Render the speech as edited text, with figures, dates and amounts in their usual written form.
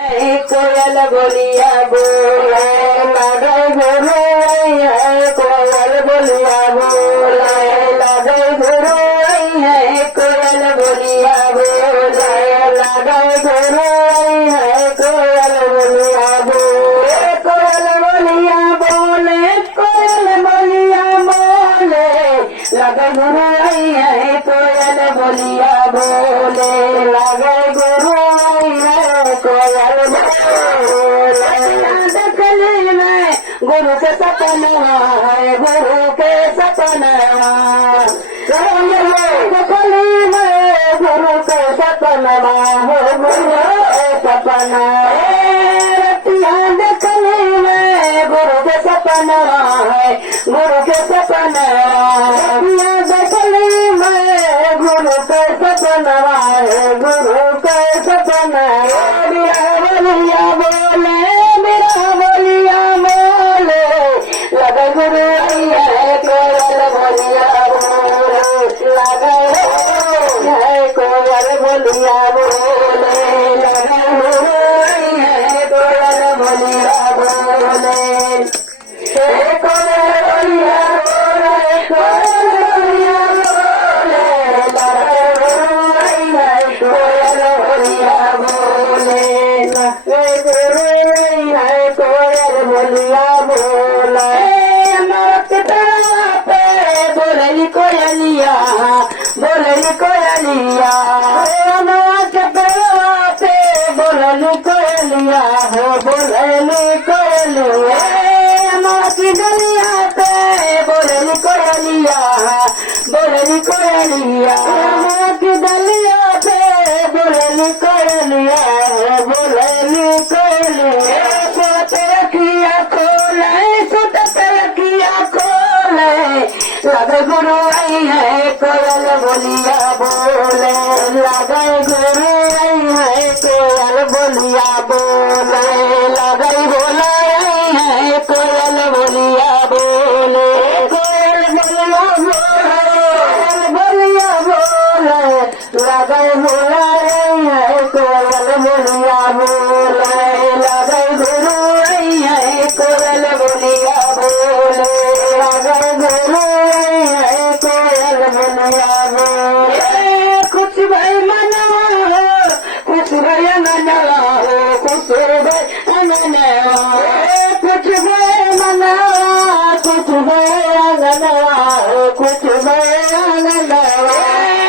कोयल बोलिया बोले लगे गुरु कोयल बोलिया बोले लगे गुरु कोयल बोलिया बोले लगे गुरु कोयल बोलिया बोले कोयल बोलिया बोले कोयल बोलिया बोले लगे गुरु कोयल बोलिया बोले लगे गुरु कोयल देखली में गुरु के सपना है गुरु के सपना देखली में गुरु के सपना हो गुरु सपना देखली में गुरु के सपना है गुरु के सपना देखली में गुरु के सपना है गुरु के सपना बोलिया बोले मेरा बोलिया बोले लगे गुरु कोयल बोलिया बोले लगे कोयल बोलिया बोले लगे कोयल बोलिया बोले कोयल बोलिया बोले कोयल बोलिया बोले लगे कोयल बोलिया बोले कोयल बोलिया बोले बोलली कोयलिया बोलली कोयलिया पे बोलली कोयलिया हो बोलली कोयलिया की गलिया पे बोलली कोयलिया बोलली कोयलिया की गलिया पे बोलली कोयलिया बोलली कोयलिया रखिया खोले सुत रखिया खोले लगे गुरु कोयल बोलिया बोले लगे गुरु कोयल बोलिया बोले लगे बोले कोयल बोलिया बोले कोयल बोलिया बोले लगे बोले कोयल बोलिया बोले लगे गुरु कोयल बोलिया बोले लगे गुरु कोयल बोलिया बोले कुछ भाई मना कुछ भाई मना